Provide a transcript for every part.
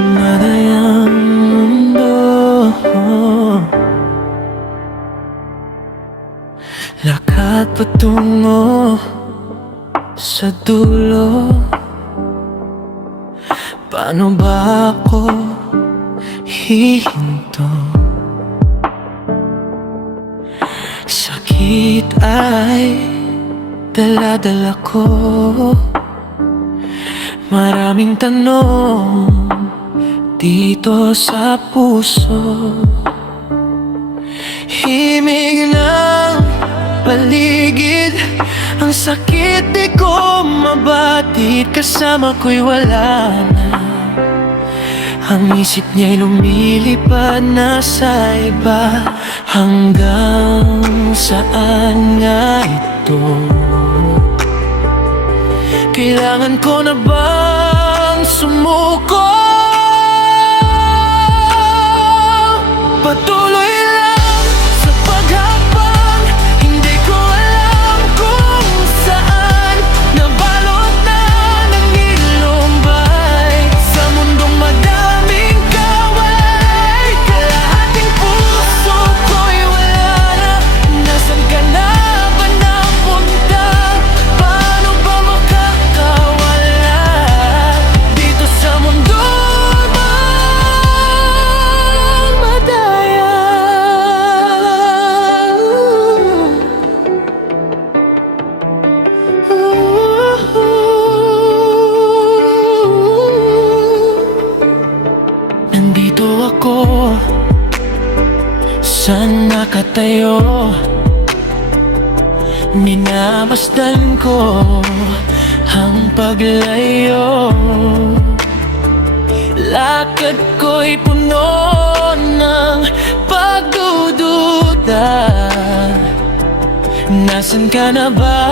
Madayang mundo, lakad patungo sa dulo. Paano ba ako hihinto? Sakit ay dala-dala ko. Maraming tanong dito sa puso. Himig ng paligid, ang sakit di ko mabatid. Kasama ko'y wala na, ang isip niya'y lumilipad na sa iba. Hanggang saan nga ito? Kailangan ko na bang sumuko? Patuloy lang sa paghapang, hindi ko alam kung saan. Nabalot na ng nilumbay sa mundong madaming kaway. Kalahating puso ko'y wala na. Nasaan ka na ba napunta? Paano ba makakawala dito sa mundo? Nandito ako sa nakatayo, minamasdan ko ang paglayo. Lakad ko'y puno ng pagdududa. Nasaan ka na ba,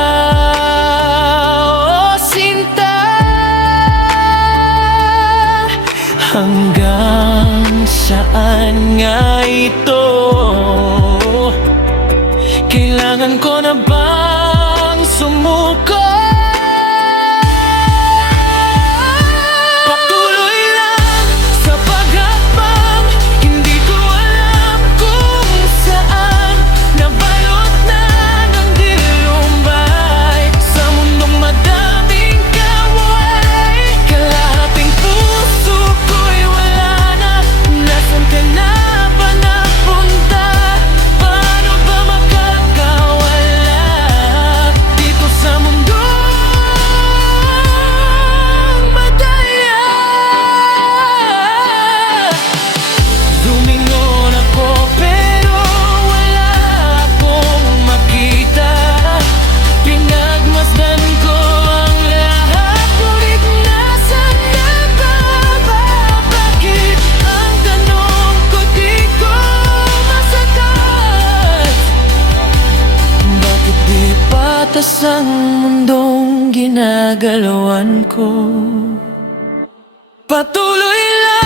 oh sinta? Hanggang saan nga ito? Kailangan ko na bang sumuko? Patuloy lang sa paghapang, hindi ko alam kung saan. Nabalot na ng dilumbay sa mundong madaming kaway. Kalahating puso ko'y wala na. Nasaan ka na ba napunta? Paano ba makakawala dito sa mundong madaya? Lumingon ako pero wala akong makita. Pinagmasdan ko ang lahat, ngunit nasaan na ba? Bakit ang tanong ko di ko masagot? Bakit di patas ang mundong ginagalawan ko? Patuloy lang